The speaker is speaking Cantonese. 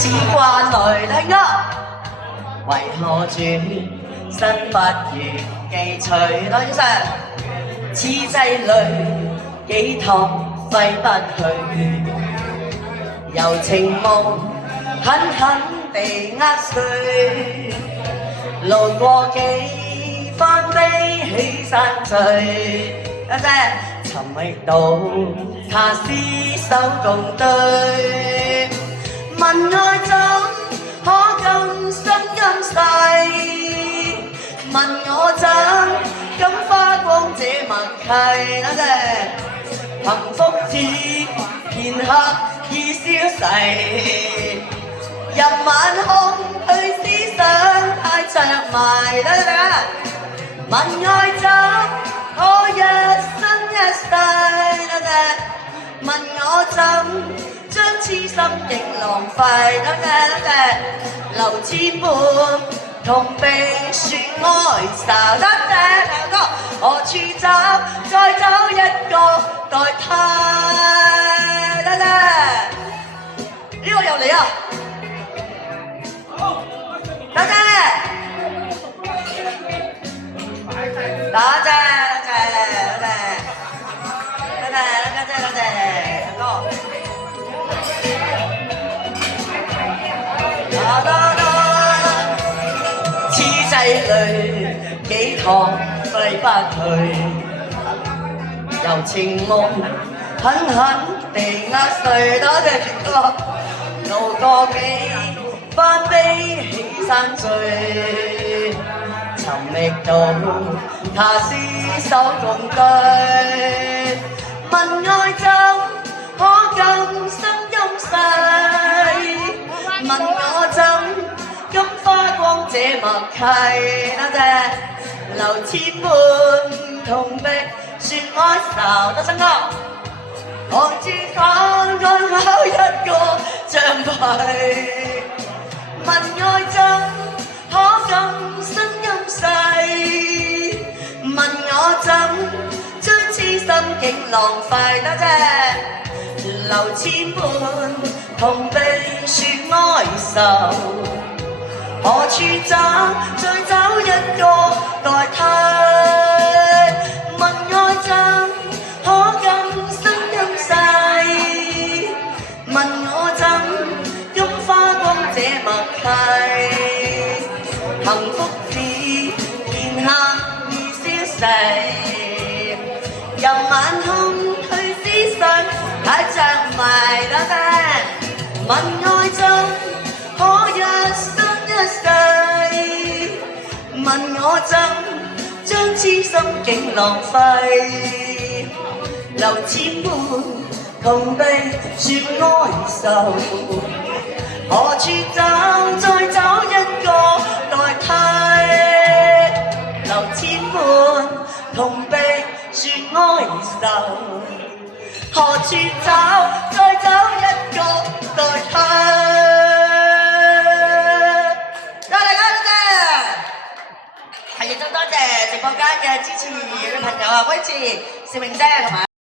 似慣來聽歌，為何轉身不如記取多謝晒，此際裏幾趟揮不去，柔情夢狠狠地壓碎，路過幾番悲喜散聚，多謝尋覓到他廝守共對，問愛怎可咁心甘逝，問我怎敢花光這默契，多謝幸福只片刻已消逝，入晚空去思想太着迷，多謝大家。問愛怎可一生一世，多謝。問我怎將痴心竟浪費，多謝多謝。留千般痛悲説哀愁，多謝大哥。何處找再找一個代替，多謝。呢個又嚟啊！多謝，多謝，多謝，多謝，多謝，多謝，此際裏幾趟揮不去，柔情夢狠狠地壓碎，多謝權哥，路過幾番悲喜散聚，尋覓到他廝守共對，問愛怎可咁心甘逝，問我怎敢花光這默契，多謝留千般痛悲説哀愁，得新歌。何處找再一個像弊，問愛怎可咁心甘逝，問我怎將痴心竟浪費，多謝留千般痛悲説哀愁，何處找再找一個代替，問愛怎可咁心甘逝，問我怎敢花光這默契，幸福只片刻已消逝，任晚空去思想太着迷，多謝問愛怎可一生一世，問我怎將痴心竟浪費，留千般痛悲説哀愁，何處找再找一個代替，留千般痛悲説哀愁，何處找再找一個代替。多謝大家，多謝，係亦都多謝直播間嘅支持嘅朋友啊，威志、邵明姐同埋。